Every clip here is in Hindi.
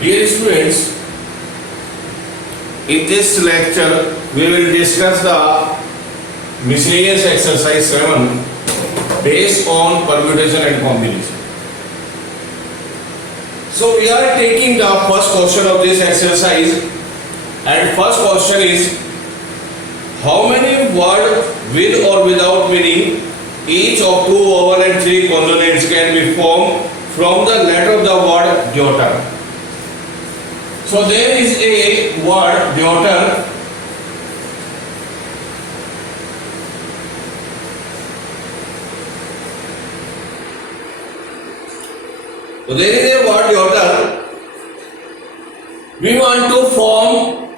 Dear students, in this lecture we will discuss the miscellaneous exercise 7 based on permutation and combination. So we are taking the first question of this exercise, and first question is how many words with or without meaning each of two vowel and three consonants can be formed from the letter of the word daughter. So there is a word daughter. So there is a word daughter. We want to form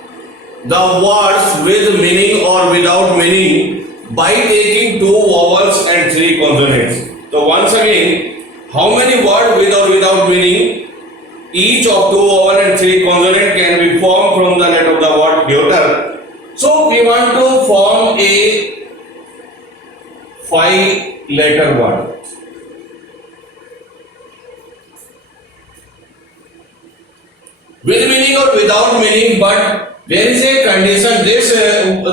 the words with meaning or without meaning by taking two vowels and three consonants. So once again, how many words with or without meaning each of two vowel and three consonant can be formed from the letter of the word daughter? So we want to form a 5-letter word. With meaning or without meaning, but there is a condition.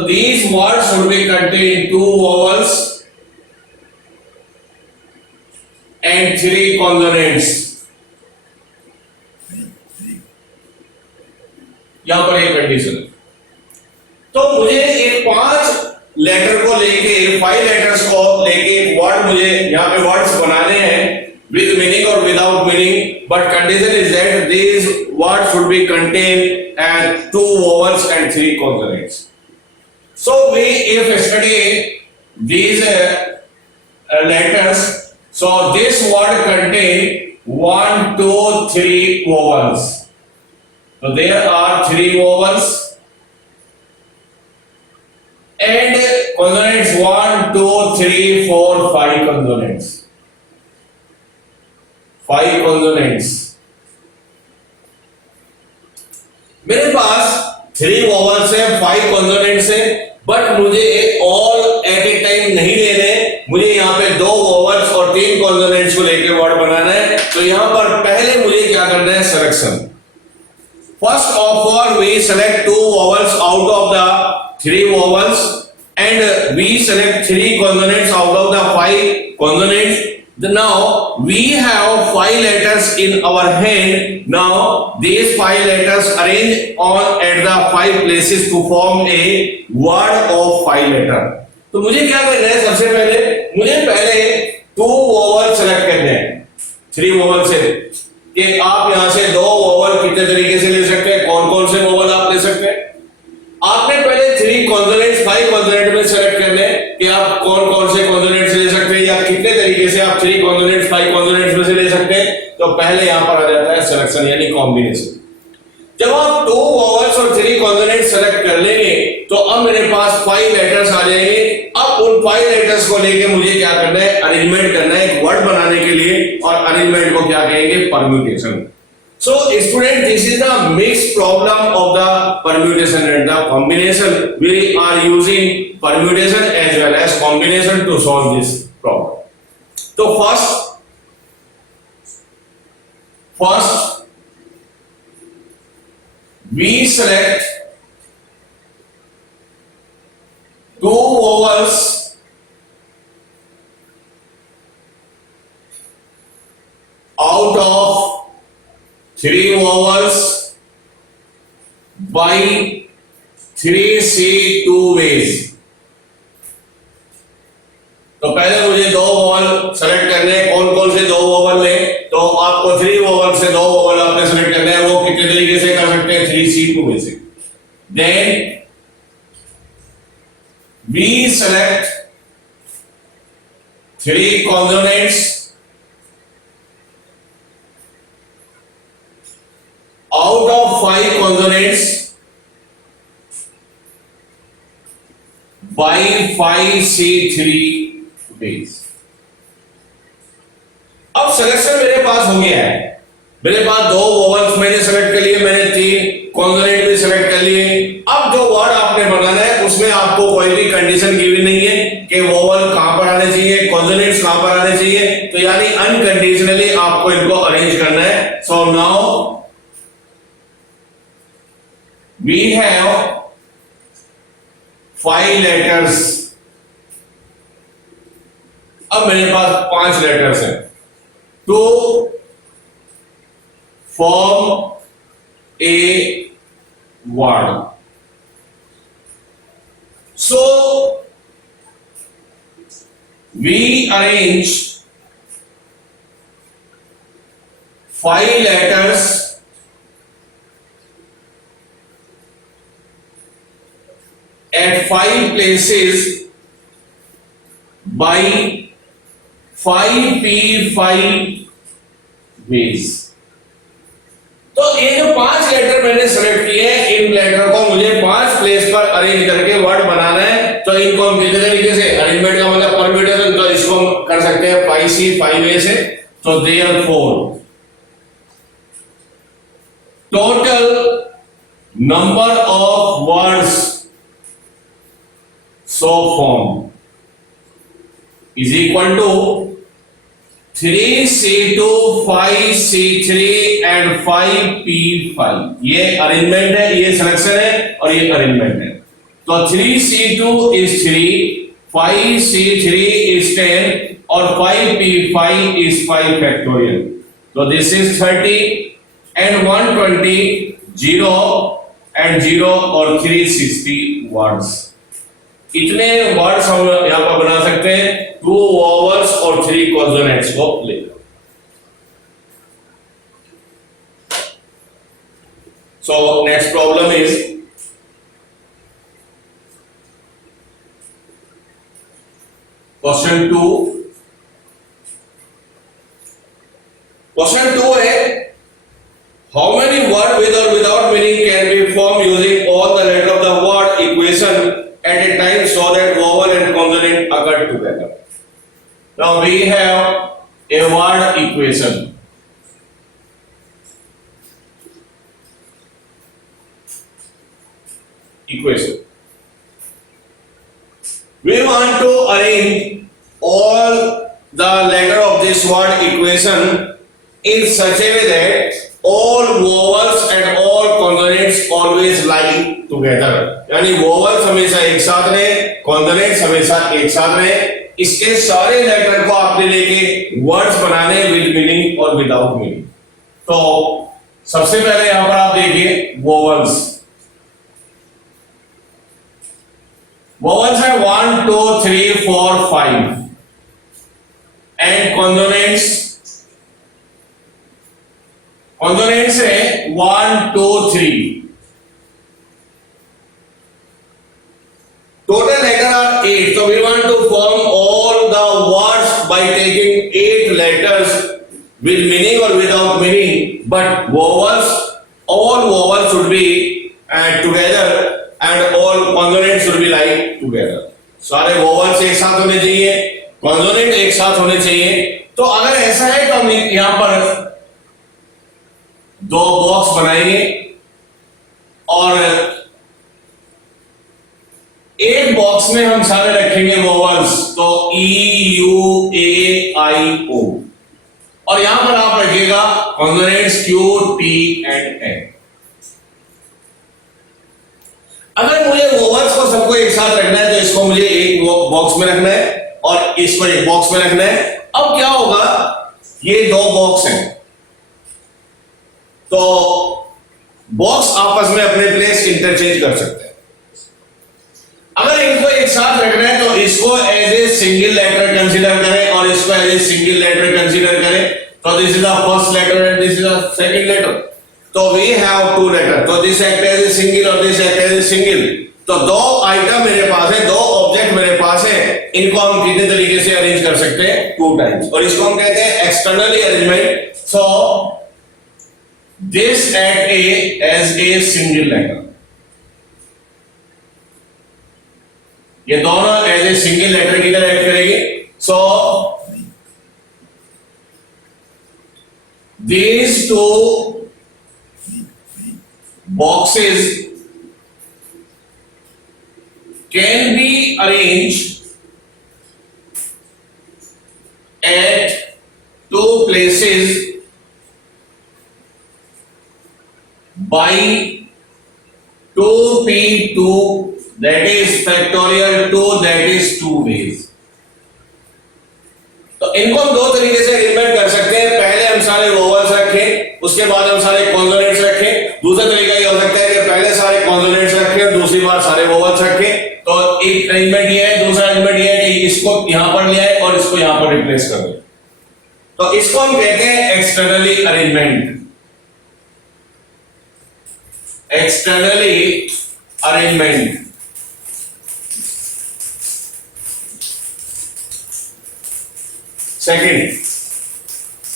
These words should be contained two vowels and three consonants. यहाँ पर एक कंडीशन, तो मुझे एक 5 लेटर को लेके 5 लेटर्स को लेके एक वर्ड मुझे यहाँ पे वर्ड्स बनाने हैं with meaning or without meaning, but condition is that these words should be contained as two vowels and three consonants. So we if study these letters, so this word contain 1, 2, 3 vowels. So there are 3 vowels and consonants 1, 2, 3, 4, 5 consonants. 5 consonants. मेरे पास 3 vowels है, 5 consonants है, बट मुझे all at a time नहीं लेने, मुझे यहाँ पे 2 vowels और 3 consonants को लेके वर्ड बनाना है. तो यहाँ पर पहले मुझे क्या करना है? Selection. First of all, we select 2 vowels out of the 3 vowels, and we select 3 consonants out of the 5 consonants. Now we have 5 letters in our hand. Now these 5 letters arrange on at the 5 places to form a word of 5 letter. तो मुझे क्या करना है? सबसे पहले मुझे 2 vowel select करने हैं. 3 vowel से कि आप यहां से 2 vowel कितने तरीके से ले सकते हैं, कौन कौन से vowel आप ले सकते हैं. आपने पहले 3 consonants 5 consonant में सेलेक्ट करने हैं कि आप कौन कौन से consonants ले सकते हैं या कितने तरीके से आप 3 consonants 5 consonants में से ले सकते हैं. तो पहले यहां पर आ जाता है सिलेक्शन यानी कॉम्बिनेशन. जब आप 2 vowels और 3 consonants सेलेक्ट कर लेंगे तो अब मेरे पास 5 लेटर्स आ जाएंगे. अब उन 5 लेटर्स को लेके मुझे क्या करना है? अरेंजमेंट करना है एक वर्ड बनाने के लिए, और अरेंजमेंट को क्या कहेंगे? Permutation. So student, this is the mixed problem of the permutation and the combination. We are using permutation as well as combination to solve this problem. So first we select 2 vowels out of 3 vowels by 3C2 ways. तो पहले मुझे 2 vowel सेलेक्ट करने हैं. कौन कौन से 2 vowel ले? तो आपको 3 vowel से 2 vowel आपने सेलेक्ट करने हैं. वो कितने तरीके से कर सकते हैं? 3C2 में से. Then we select 3 consonants out of 5 consonants by 5C3 ways. अब सिलेक्शन मेरे पास हो गया है. मेरे पास 2 वोवल्स मैंने सेलेक्ट कर लिए, मैंने 3 कॉन्सोनेंट भी सेलेक्ट कर लिए. अब जो वर्ड आपने बनाना है उसमें आपको कोई भी कंडीशन गिवन नहीं है कि वोवल कहां पर आने चाहिए, कॉन्सोनेंट्स कहां पर आने चाहिए. तो यानी अनकंडीशनली आपको इनको अरेंज करना है. So now we have 5 letters. अब मेरे पास 5 लेटर्स हैं to form a word. So we arrange 5 letters at 5 places by 5p5 ways. तो ये जो 5 लेटर मैंने सेलेक्ट किए हैं, इन लेटर को मुझे 5 प्लेस पर अरेंज करके वर्ड बनाना है। तो इनको हम किस तरीके से अरेंजमेंट का मतलब परम्यूटेशन, तो इसको हम कर सकते हैं 5c5a से। तो therefore total number of words so formed is equal to 3c2 5c3 and 5p5। ये अरेंजमेंट है, ये सिलेक्शन है और ये अरेंजमेंट है। तो 3c2 is 3, 5c3 is 10 और 5p5 is 5 factorial। तो this is 30 and 120, 0 and 0 और 360 words। इतने वर्ड्स हम यहां पर बना सकते हैं 2 वोवेल्स और 3 कॉन्सोनेंट्स को लेकर। So next problem is question 2। Question 2 है हाउ मेनी वर्ड विद और without meaning can be form using all the letter of the word equation at a time so that vowel and consonant occur together. Now we have a word equation. We want to arrange all the letter of this word equation in such a way that all vowels and all consonants always lie together। यानी vowels हमेशा एक साथ रहे, consonants हमेशा एक साथ रहे। इसके सारे लेटर को आपने लेके वर्ड्स बनाने विद मीनिंग और विदाउट मीनिंग। तो सबसे पहले यहां पर आप देखिए vowels। vowels है 1 2 3 4 5 एंड consonants है 1 2 3। total letter are 8, so we want to form all the words by taking 8 letters with meaning or without meaning, but vowels, all vowels should be together and all consonants should be like together। सारे vowels एक साथ होने चाहिए, consonant एक साथ होने चाहिए। तो अगर ऐसा है तो हम यहां पर 2 बॉक्स बनाएंगे और एक बॉक्स में हम सारे रखेंगे वोवल्स। तो ई यू ए आई ओ और यहां पर आप रखिएगा consonants Q T and N. अगर मुझे वोवल्स को सबको एक साथ रखना है तो इसको मुझे एक बॉक्स में रखना है और इसको एक बॉक्स में रखना है। अब क्या होगा, ये 2 बॉक्स हैं तो बॉक्स आपस में अपने प्लेस इंटरचेंज कर सकते हैं। अगर इनको एक साथ रखना है तो इसको as a single letter consider करें और इसको as a single letter consider करें। तो this is the first letter and this is the second letter. तो वी हैव 2 लेटर, तो this act as a single और this act as a single. तो 2 आइटम मेरे पास है, 2 ऑब्जेक्ट मेरे पास है, इनको हम कितने तरीके से अरेंज कर सकते हैं 2 टाइम्स और इसको हम कहते हैं externally arrangement. So this act as a single letter, ये दोनों एज ए सिंगल लेटर की तरह एक्ट करेगी। सो these 2 boxes can be arranged at 2 places by 2 2p2 that is factorial 2 that is 2 ways। तो इनको हम दो तरीके से अरेंजमेंट कर सकते हैं, पहले हम सारे वोवेल्स रखें, उसके बाद हम सारे कॉन्सोनेंट्स रखें। दूसरा तरीका ये हो सकता है कि पहले सारे कॉन्सोनेंट्स रखें और दूसरी बार सारे वोवेल्स रखें। तो एक अरेंजमेंट ये है, दूसरा अरेंजमेंट ये है कि इसको यहां पर ले आए और इसको यहां पर रिप्लेस कर दे। तो इसको हम कहते हैं externally arrangement, externally arrangement. Second,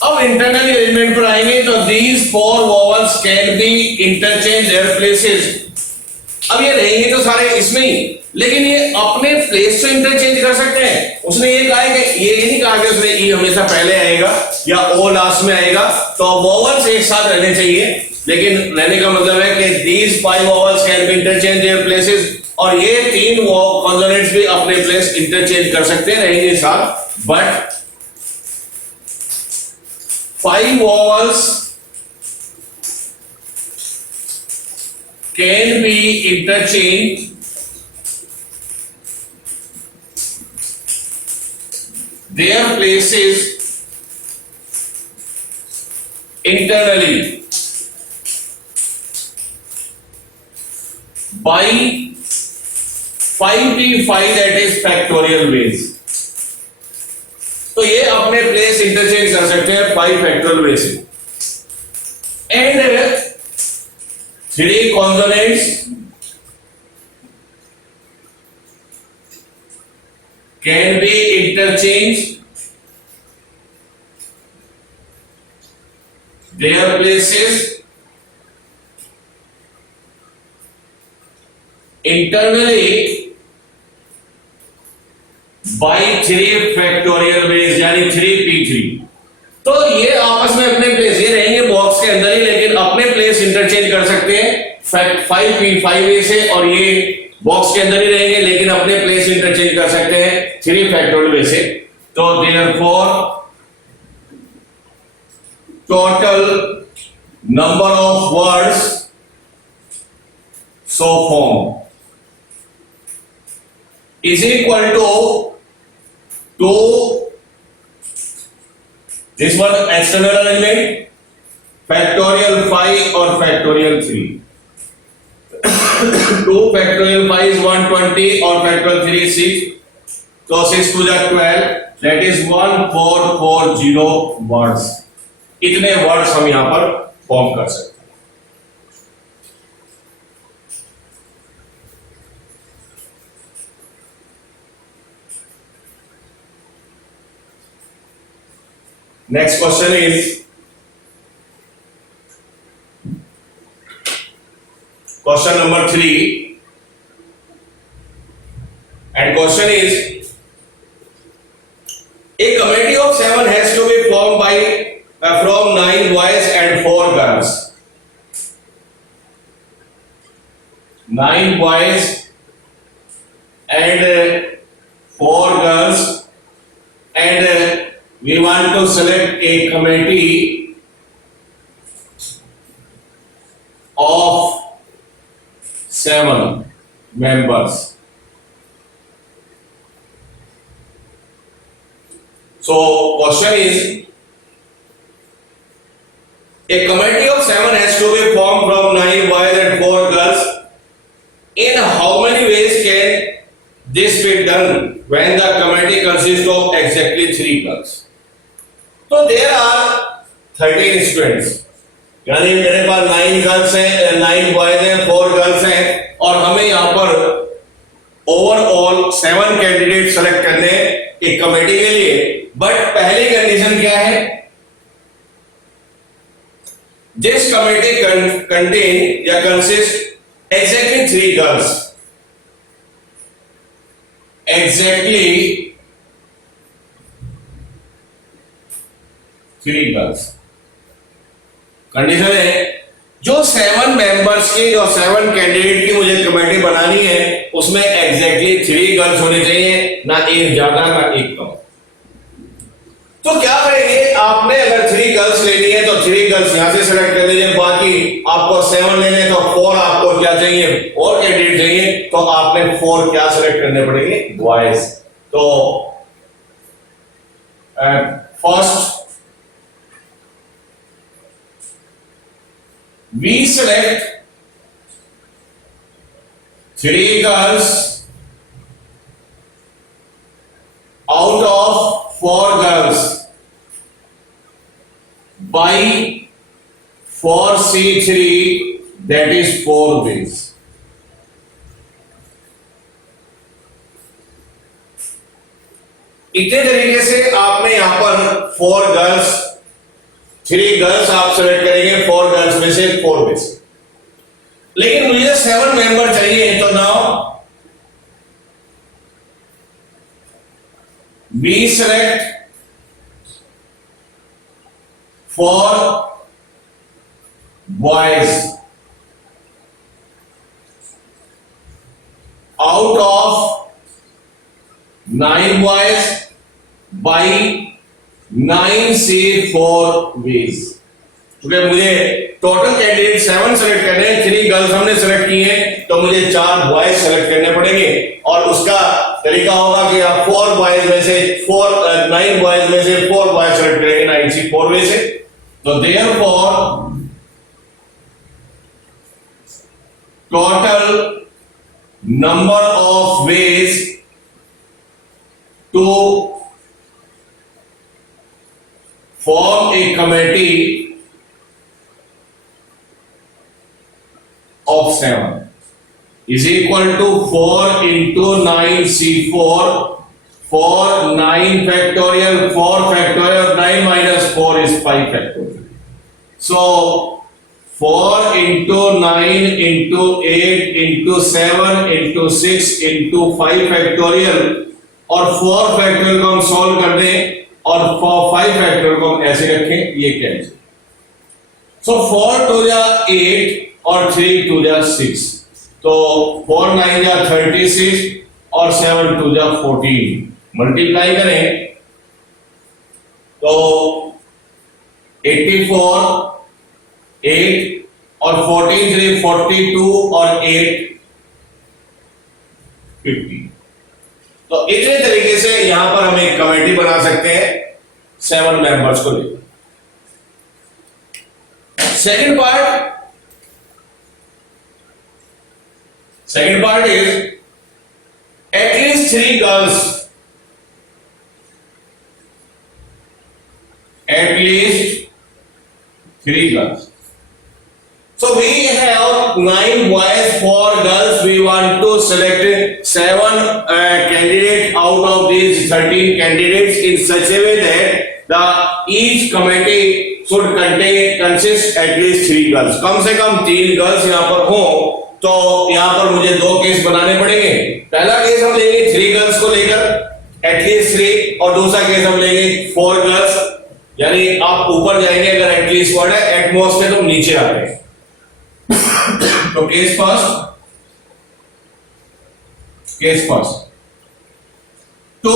अब इंटरनली अरेंजमेंट पर आएंगे तो these four vowels can be interchange their places. अब ये रहेंगे तो सारे इसमें ही, लेकिन ये अपने प्लेस से इंटरचेंज कर सकते हैं। उसने ये कहा है कि ये नहीं कहा कि उसने ई हमेशा पहले आएगा या ओ लास्ट में आएगा, तो वोवेल्स एक साथ रहने चाहिए। लेकिन रहने का मतलब है कि these five vowels can be interchange their places, और ये तीन कॉन्सोनेंट्स भी अपने प्लेस इंटरचेंज कर सकते हैं, रहेंगे साथ। But 5 vowels can be interchanged their places internally by 5p5 that is factorial ways। तो ये अपने प्लेस इंटरचेंज कर सकते हैं 5 फैक्टोरियल वे से। And 3 consonants can be interchange their places internally by 3 factorial ways, यानी 3p3। तो ये आपस में अपने प्लेस, ये रहेंगे बॉक्स के अंदर ही, लेकिन अपने प्लेस इंटरचेंज कर सकते हैं 5p5 वे से, और ये बॉक्स के अंदर ही रहेंगे लेकिन अपने प्लेस इंटरचेंज कर सकते हैं 3 फैक्टोरियल वे से। तो therefore total number of words so form is equal to this one external arrangement factorial 5 or factorial 3। 2 factorial 5 is 120 or factorial 3 is 6, so 6 to the 12, that is 1440 words। इतने वर्ड्स हम यहां पर फॉर्म कर सकते हैं। Next question is question number 3, and question is a committee of 7 has to be formed by from 9 boys and 4 girls। 9 boys and 4 girls, and we want to select a committee of 7 members। So question is a committee of 7 has to be formed from 9 boys and 4 girls। In how many ways can this be done when the committee consists of exactly 3 girls? तो देयर आर 13 स्टूडेंट्स, यानी मेरे पास 9 गर्ल्स हैं, 9 बॉयज हैं, 4 गर्ल्स हैं, और हमें यहां पर ओवरऑल 7 कैंडिडेट सेलेक्ट करने एक कमेटी के लिए। बट पहली कंडीशन क्या है? दिस कमेटी कंटेन या consist exactly 3 girls, exactly 3 girls. Condition है जो 7 मेंबर्स की, जो 7 कैंडिडेट की मुझे कमेटी बनानी है, उसमें एग्जैक्टली 3 गर्ल्स होने चाहिए, ना एक ज्यादा ना एक कम। तो क्या करेंगे, आपने अगर 3 गर्ल्स लेनी है तो 3 गर्ल्स यहां से सेलेक्ट कर लीजिए, बाकी आपको 7 लेने तो 4 आपको क्या चाहिए और कैंडिडेट चाहिए, तो आपने 4 क्या सेलेक्ट करने पड़ेंगे, बॉयज। तो first we select 3 girls out of 4 girls by 4C3, that is 4 ways. इतने तरीके से आपने यहां पर 4 गर्ल्स 3 गर्ल्स आप सेलेक्ट करेंगे 4 गर्ल्स में से 4 में से। लेकिन मुझे 7 मेंबर चाहिए, तो now we select 4 boys out of 9 boys by 9C4 ways। क्योंकि मुझे टोटल कैंडिडेट 7 सेलेक्ट करने हैं, 3 गर्ल्स हमने सेलेक्ट की हैं, तो मुझे 4 बॉयज सेलेक्ट करने पड़ेंगे। और उसका तरीका होगा कि आप 9 बॉयज में से 4 बॉयज सेलेक्ट करेंगे 9C4 वे से। तो therefore total number of ways to form a committee of 7 is equal to 4 into 9C4, 4 9 factorial 4 factorial 9 minus 4 is 5 factorial. So 4 into 9 into 8 into 7 into 6 into 5 factorial, और 4 factorial को हम सॉल्व कर दें और 5 फैक्टर को हम ऐसे रखें, ये कैंसिल। सो 4 2 जा 8 और 3 2 जा 6, तो 4 9 जा 36 और 7 2 जा 14, मल्टीप्लाई करें तो 84 8 और 14 3 42 और 8 50। तो इतने तरीके से यहां पर हम एक कमेटी बना सकते हैं 7 मेंबर्स को लेकर। Second part is at least 3 girls, at least 3 girls. So we have 9 boys, 4 girls. We want to select 7 candidates out of these 13 candidates in such a way that each committee should consist at least 3 girls. कम से कम 3 गर्ल्स यहाँ पर हो, तो यहाँ पर मुझे 2 केस बनाने पड़ेंगे। पहला केस हम लेंगे 3 गर्ल्स को लेकर एटलीस्ट 3, और दूसरा केस हम लेंगे 4 गर्ल्स, यानी आप ऊपर जाएंगे अगर एटलीस्ट वर्ड है, एटमोस्ट में तुम नीचे आ गए। तो केस फर्स्ट तो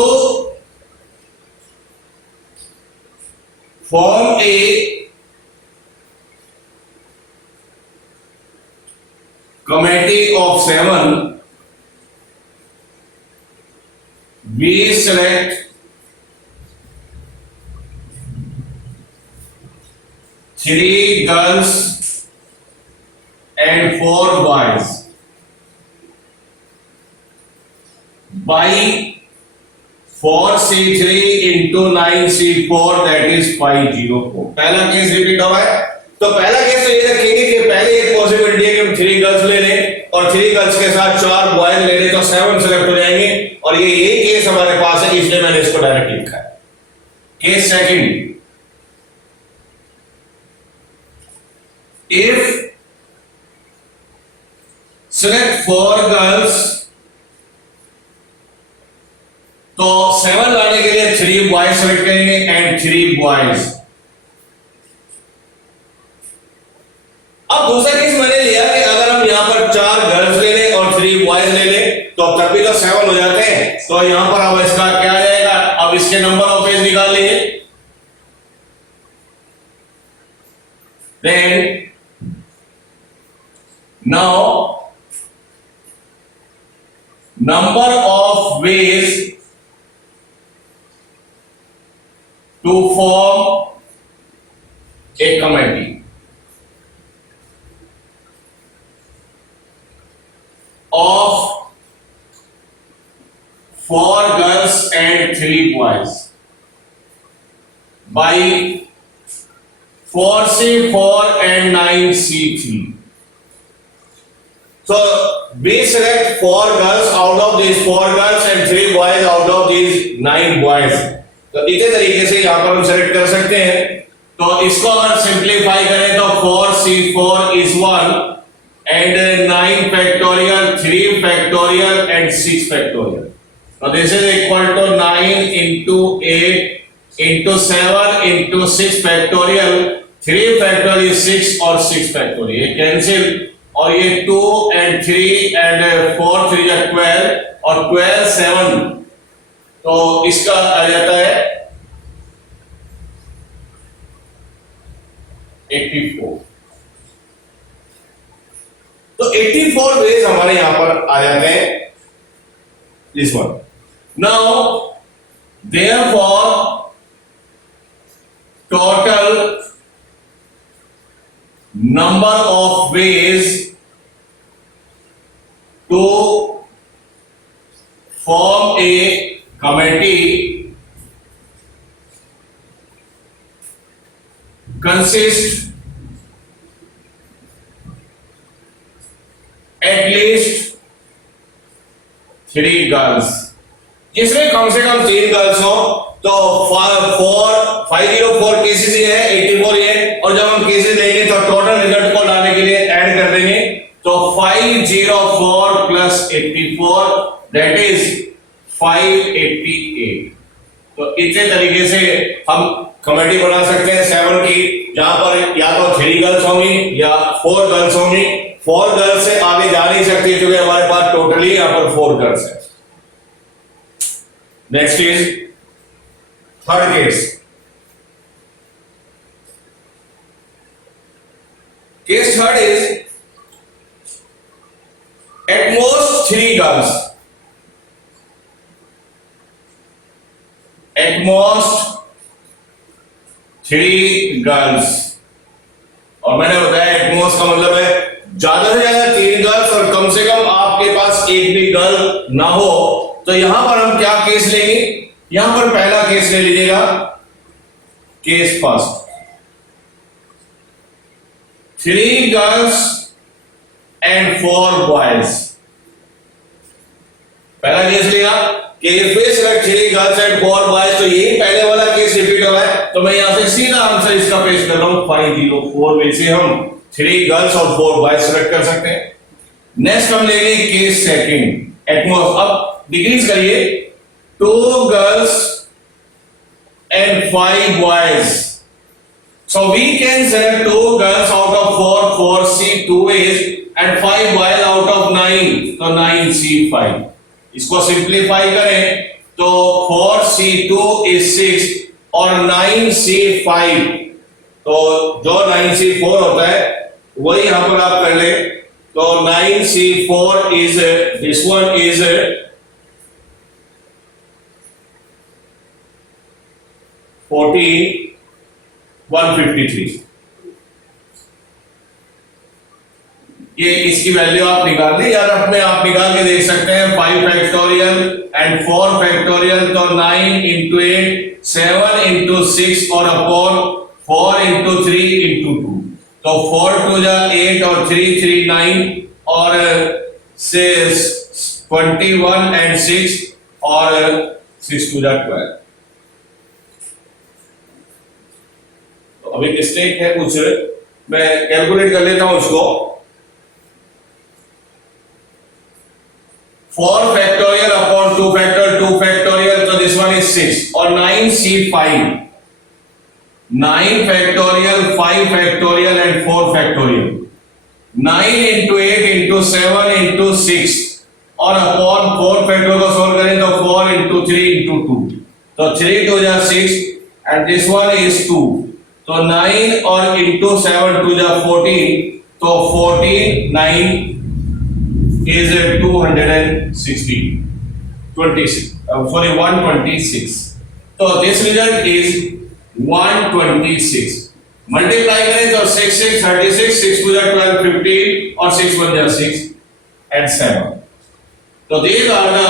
form A committee of 7, we select 3 girls and 4 boys by 4C3 into 9C4, that is 504। पहला केस रिपीट हो रहा है। तो पहला केस तो ये रखेंगे कि पहले एक पॉसिबिलिटी है कि हम 3 गर्ल्स ले लें और 3 गर्ल्स के साथ 4 बॉयज ले लें, तो 7 सेलेक्ट हो जाएंगे, और ये केस हमारे पास है, इसलिए मैंने इसको डायरेक्ट लिखा है। Case second, if select 4 girls, तो 7 लाने के लिए 3 बॉयज सेलेक्ट करेंगे एंड 3 बॉयज। अब दूसरा केस मैंने लिया कि अगर हम यहां पर 4 गर्ल्स ले लें और 3 बॉयज ले लें, तो तब भी तो 7 हो जाते हैं। तो यहां पर अब इसका क्या आ जाएगा, अब इसके नंबर ऑफ वेज निकाल लीजिए। Then now number of ways to form a committee of 4 girls and 3 boys by 4C4 and 9C3. So we select 4 girls out of these 4 girls and 3 boys out of these 9 boys. तो इसी तरीके से यहाँ पर हम सेलेक्ट कर सकते हैं। तो इसको अगर सिंप्लीफाई करें तो 4C4 is 1 and 9 factorial, 3 factorial and 6 factorial. So this is equal to 9 into 8 into 7 into 6 factorial. 3 factorial is 6 और 6 factorial ये कैंसिल और ये 2 and 3 and 4 3 या 12 और 12 7 तो इसका आ जाता है 84। तो 84 वेज हमारे यहां पर आ जाते हैं this one. Now therefore total number of ways to form a committee consists at least 3 girls, जिसमें कम से कम 3 गर्ल्स हो। तो 504 केसेस ही है, 84 ये, और जब हम केसेस लेंगे तो टोटल रिजल्ट को लाने के लिए ऐड कर देंगे। तो 504 प्लस 84 दैट इज 588। तो इसी तरीके से हम कमेटी बना सकते हैं 7 की, जहां पर या तो 3 गर्ल्स होंगी या 4 गर्ल्स होंगी। 4 गर्ल्स से आगे जा नहीं सकती क्योंकि हमारे पास टोटली यहां पर 4 गर्ल्स है। Next is third case. Case third is at most 3 girls, at most 3 girls, और मैंने बताया at most का मतलब है ज्यादा से ज्यादा 3 गर्ल्स और कम से कम आपके पास एक भी गर्ल ना हो। तो यहां पर हम क्या केस लेंगे, यहां पर पहला केस ले लीजिएगा, case first, 3 girls and 4 boys. पहला केस लिया कि if we select 3 girls and 4 boys, तो यही पहले वाला केस रिपीट हो रहा है। तो मैं यहां से सीधा आंसर इसका पेश कर रहा हूं 504 में से हम 3 गर्ल्स और 4 बॉयज सेलेक्ट कर सकते हैं। नेक्स्ट हम लेंगे केस सेकंड, एटमोस्ट। अब डिक्रीज करिए, 2 girls and 5 boys. So we can select 2 girls out of 4C 2 ways and 5 boys out of 9, तो 9C5। इसको सिंप्लीफाई करें तो 4C2 is 6 और 9C5, तो जो 9C4 होता है वही यहां पर आप कर ले। तो 9C4 is this one is 153। ये इसकी वैल्यू आप निकाल लें यार, अपने आप निकाल के देख सकते हैं। 5 फैक्टोरियल एंड 4 फैक्टोरियल, तो 9 into 8, 7 into 6 और अपॉन 4 into 3 into 2। तो 4 2 जा 8 और 3 3 9 और 21 and 6 और 6 2 जा 12। तो अभी मिस्टेक है कुछ, मैं कैलकुलेट कर लेता हूं उसको। 4 फैक्टोरियल अपॉन 2 फैक्टोरियल, तो दिस वन इज 6 और 9C5, 9 factorial, 5 factorial and 4 factorial, 9 into 8 into 7 into 6 और अपॉन 4 फैक्टोरियल को सॉल्व करें तो 4 into 3 into 2, तो 3 2 जा 6 and this one is 2, तो 9 और इंटू 7 टू जा 14, तो 49 is 260 26 sorry 126. तो दिस रिजल्ट इज 126. मल्टीप्लाई करें तो 6 6 36, 6 टू जा 12 15 और 6 1 जा 6 and 7. So these are the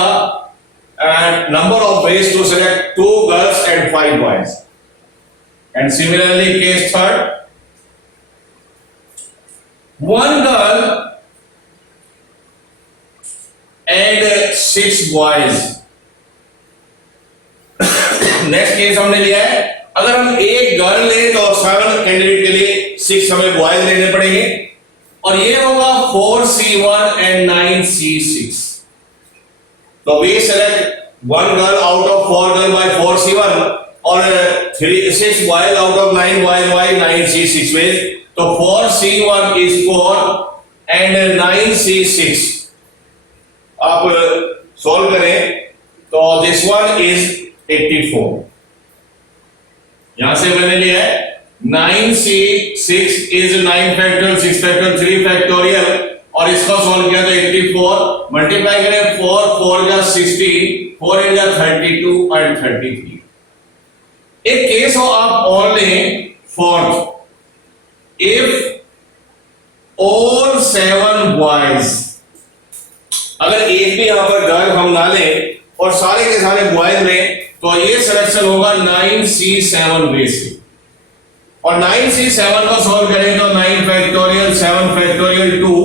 number of ways to select 2 girls and 5 boys. And similarly, case third, 1 girl and 6 boys. Next case हमने लिया है, अगर हम एक गर्ल लें तो 7 कैंडिडेट के लिए 6 हमें बॉयज लेने पड़ेंगे और ये होगा 4C1 and 9C6. तो we select 1 girl out of 4 girl by 4C1 और 6 boys out of 9 boys by 9C6 ways. तो 4C1 is 4 and 9C6 आप सॉल्व करें तो दिस वन इज 84. यहां से मैंने लिया है 9C6 is 9 factorial 6 factorial 3 factorial और इसका सॉल्व किया तो 84 मल्टीप्लाई करें 4 4 जा 16 4 8 जा 32 और 33. एक केस हो आप और लें फोर्थ, इफ all 7 boys, अगर एक भी यहां पर गर्ल हम ना लें और सारे के सारे बॉयज लें तो ये सिलेक्शन होगा 9C7 बेस से और 9C7 को सॉल्व करें तो 9 फैक्टोरियल 7 फैक्टोरियल 2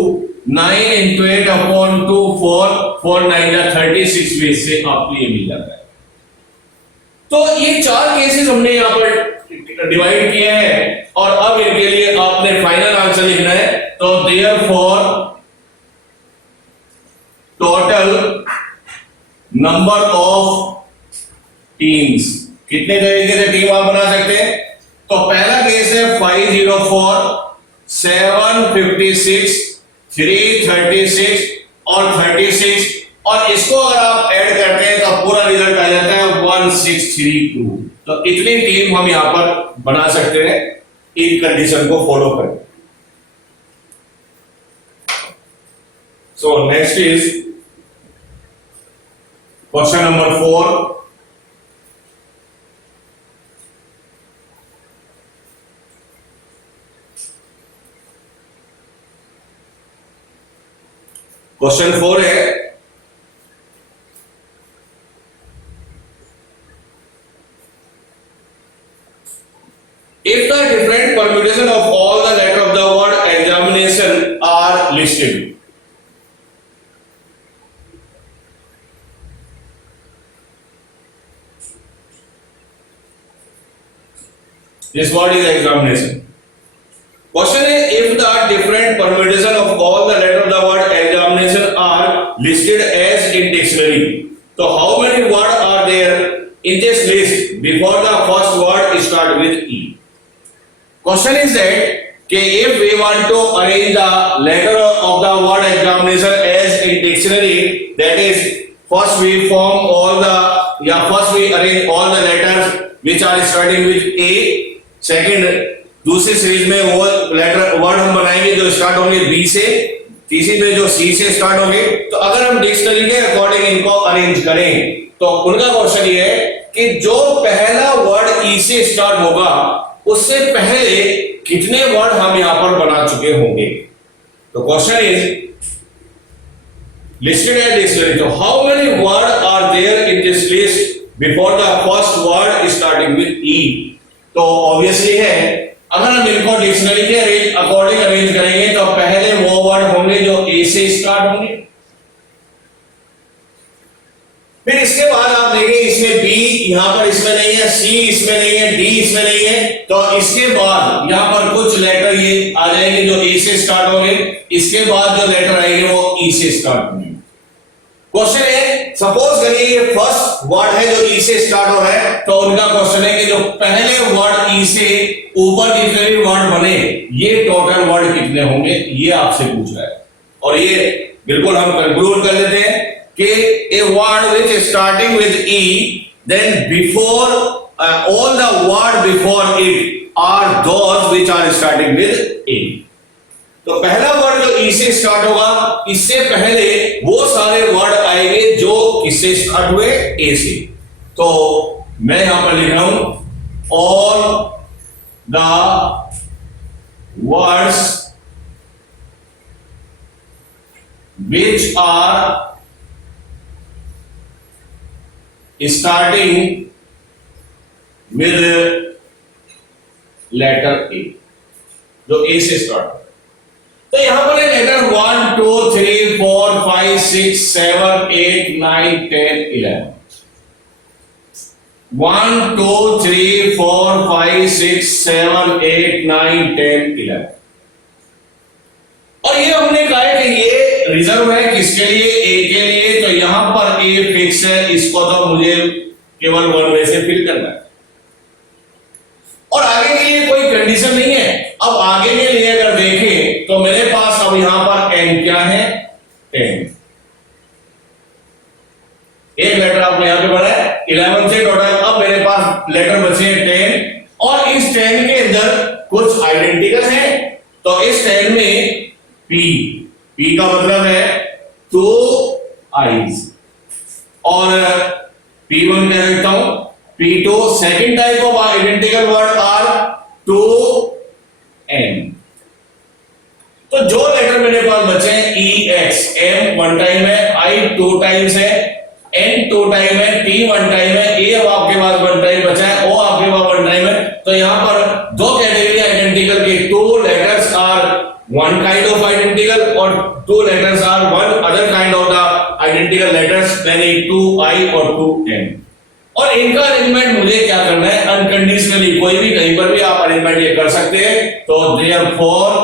9 into 8 upon 2 4 4 9 जा 36 बेस से आपको ये मिल जाता है. तो ये 4 केसेस हमने यहां पर डिवाइड किए हैं और अब इनके लिए आपने फाइनल आंसर लिखना है. तो therefore total number of teams, कितने तरीके से टीम आप बना सकते हैं. तो पहला केस है 504 756 336 और 36 और इसको अगर आप ऐड करते हैं तो पूरा रिजल्ट आ जाता है 1632. तो इतनी टीम हम यहां पर बना सकते हैं इन कंडीशन को फॉलो करें. So next is question number 4. Question 4 है, if the different permutation of all the letter of the word examination are listed, this word is examination. Question is, if the different permutation of all the letter of the word examination are listed as in dictionary, so how many words are there in this list before the first word start with E? Question is that if we want to arrange the letter of the word examination as in dictionary, that is first we form all the first we arrange all the letters which are starting with A. second दूसरी सीरीज में वो लेटर वर्ड हम बनाएंगे जो स्टार्ट होंगे बी से, तीसरी में जो सी से स्टार्ट होंगे. तो अगर हम डिक्शनरी के अकॉर्डिंग इनको अरेंज करें तो उनका क्वेश्चन ये है कि जो पहला वर्ड ई से स्टार्ट होगा उससे पहले कितने वर्ड हम यहां पर बना चुके होंगे. तो question is listed as dictionary, so how many words are there in this list before the first word starting with E? तो ऑब्वियसली है अगर हम इनको डिक्शनरी के अकॉर्डिंग अरेंज करेंगे तो पहले वो वर्ड होंगे जो ए से स्टार्ट होंगे. फिर इसके बाद आप देखें इसमें बी यहां पर इसमें नहीं है, सी इसमें नहीं है, डी इसमें नहीं है. तो इसके बाद यहां पर कुछ लेटर ये आ जाएंगे जो ए से स्टार्ट होंगे. इसके बाद जो लेटर आएंगे वो ई से स्टार्ट होंगे. क्वेश्चन है, सपोज करिए ये फर्स्ट वर्ड है जो ई से स्टार्ट हो रहा है, तो उनका क्वेश्चन है कि जो पहले वर्ड ई से ऊपर जितने भी वर्ड बने ये टोटल वर्ड कितने होंगे, ये आपसे पूछ रहा है. और ये बिल्कुल हम कंक्लूड कर लेते हैं कि a word which starting with E then before all the word before it are those which are starting with A. तो पहला वर्ड जो ई से स्टार्ट होगा, इससे पहले वो सारे वर्ड आएंगे जो किससे स्टार्ट हुए, ए से। तो मैं यहां पर लिख रहा हूं all the words which are starting with letter A, जो A से स्टार्ट। तो यहां पर लेटर 1 2 3 4 5 6 7 8 9 10 11, 1 2 3 4 5 6 7 8 9 10 11। और ये हमने कहा है कि ये रिजर्व है किसके लिए, ए के लिए। तो यहां पर ए फिक्स है, इसको तो मुझे केवल वन में से फिल करना है और आगे के लिए कोई कंडीशन नहीं है। अब आगे के लिए अगर देखें तो मेरे पास अब यहां पर एन क्या है, 10। एक लेटर आपने यहां पे पढ़ा है 11 से टोटल, अब मेरे पास लेटर बचे हैं 10 और इस 10 के अंदर कुछ आइडेंटिकल है। तो इस 10 में पी का मतलब है 2 आईज और P1 कह सकता हूं, P2 second type of identical word are 2N। तो जो लेटर मेरे पास बचे हैं EX, M 1 टाइम है, I 2 टाइम्स है, N 2 टाइम है, T 1 टाइम है, A अब आपके पास 1 टाइम बचा है, O आपके पास 1 टाइम है। तो यहां पर दो कैटेगरी आइडेंटिकल के 2 letters are one kind of identical or 2 letters are one other kind of the identical letters, यानी 2I और 2N। और इनका अरेंजमेंट मुझे क्या करना है, अनकंडीशनली कोई भी कहीं पर भी आप अरेंजमेंट ये कर सकते हैं। तो therefore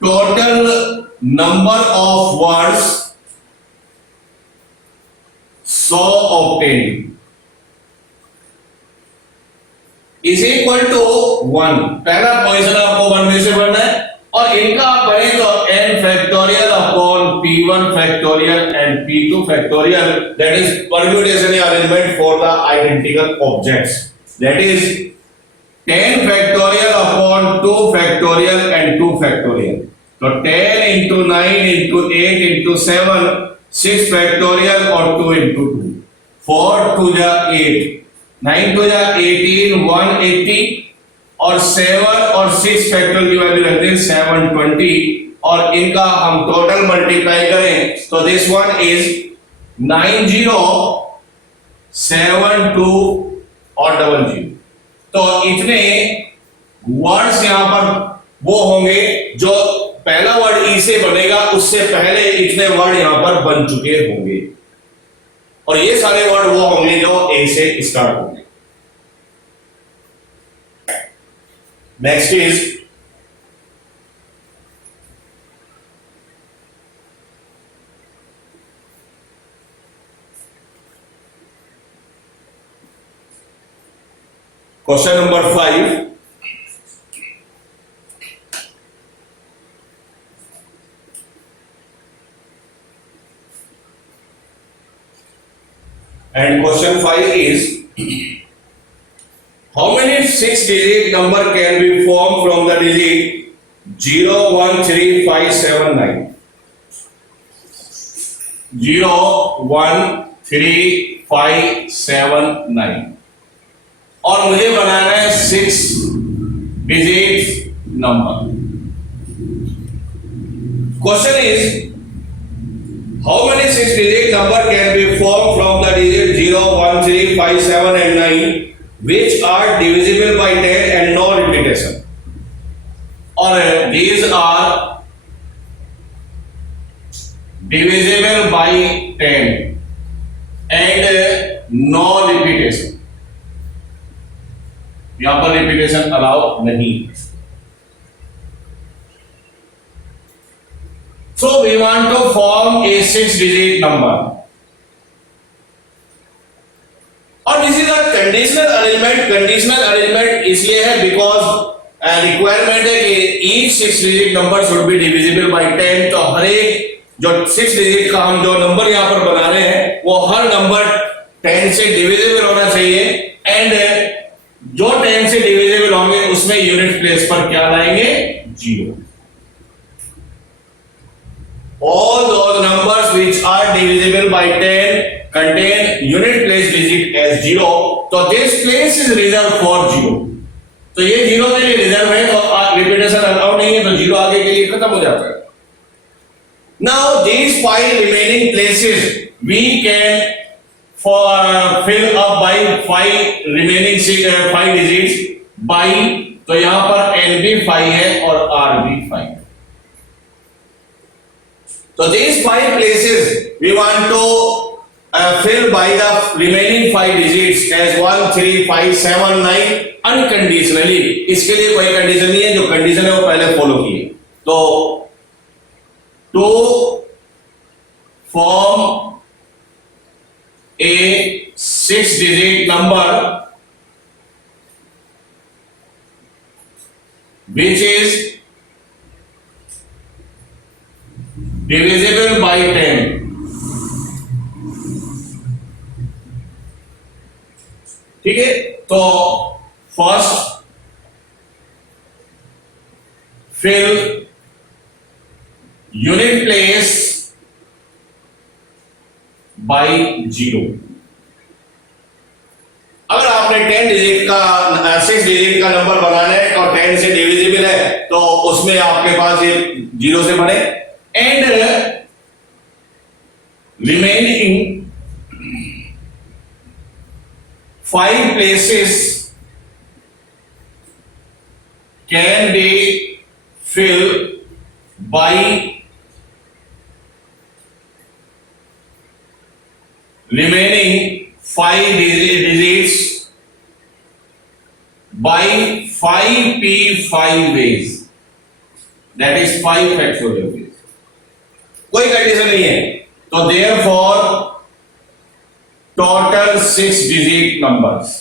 total number of words so obtained is equal to 1। पहला पोजीशन आपको 1 में से बढ़ना है और इनका आप करें तो n factorial upon p1 factorial and p2 factorial, that is permutation arrangement for the identical objects, that is 10 factorial upon 2 factorial and 2 factorial. तो 10 into 9 into 8 into 7 6 फैक्टोरियल और 2 into 2 4 2 जा 8 9 2 जा 18 180 और 7 और 6 फैक्टोरियल की वैल्यू रखते हैं 720 और इनका हम टोटल मल्टीप्लाई करें तो दिस वन इज 9072 और 00। तो इतने वर्ड्स यहां पर वो होंगे जो पहला वर्ड ई से बनेगा उससे पहले इतने वर्ड यहां पर बन चुके होंगे और ये सारे वर्ड वो होंगे जो ए से स्टार्ट होंगे। Next is question number 5। And question 5 is, how many 6-digit number can be formed from the digit 0 1 3 5 7 9? 0 1 3 5 7 9 और मुझे बनाना है 6-digit number। Question is, how many 6-digit number can be formed from the digit 0 1 3 5 7 and 9 which are divisible by 10 and no repetition? Or these are divisible by 10 and no repetition। यहां पर repetition अलाउ नहीं। So we want to form a 6-digit number और this is a conditional arrangement। conditional arrangement इसलिए है because रिक्वायरमेंट है कि each 6-digit number should be divisible by 10। तो हर एक जो 6 डिजिट का हम जो नंबर यहां पर बना रहे हैं वो हर नंबर 10 से डिविजिबल होना चाहिए एंड जो 10 से डिविजिबल होंगे उसमें यूनिट प्लेस पर क्या लाएंगे? 0. All those numbers which are divisible by 10 contain unit place digit as 0. तो this place is reserved for 0. तो ये 0 के लिए रिजर्व है, तो रिपीटेशन अलाउड नहीं है, तो 0 आगे के लिए खत्म हो जाता है. Now these 5 remaining places we can fill up by 5 remaining 5 digits by, तो यहां पर L भी 5 है और R भी 5 है. So these 5 places we want to fill by the remaining 5 digits as 1, 3, 5, 7, 9 unconditionally. इसके लिए कोई कंडीशन नहीं है, जो कंडीशन है वो पहले फॉलो की है. तो to form a 6-digit number which is divisible by 10. ठीक है, तो first fill unit place by 0. अगर आपने 10 डिजिट का 6 डिजिट का नंबर बनाना है और 10 से डिविजिबल है तो उसमें आपके पास ये 0 से बढ़े and remaining 5 places can be filled by remaining 5 digits by 5p5 ways, that is 5 factorial ways. कोई कंडीशन नहीं है, तो therefore total 6 digit numbers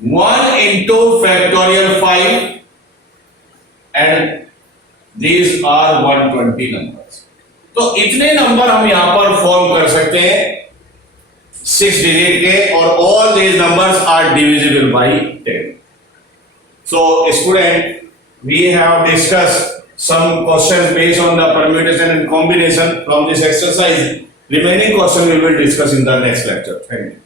1 into factorial 5 and these are 120 numbers. तो इतने नंबर हम यहां पर फॉर्म कर सकते हैं 6 डिजिट के, और all these numbers are divisible by 10. So student, we have discussed some questions based on the permutation and combination from this exercise. Remaining question we will discuss in the next lecture. Thank you.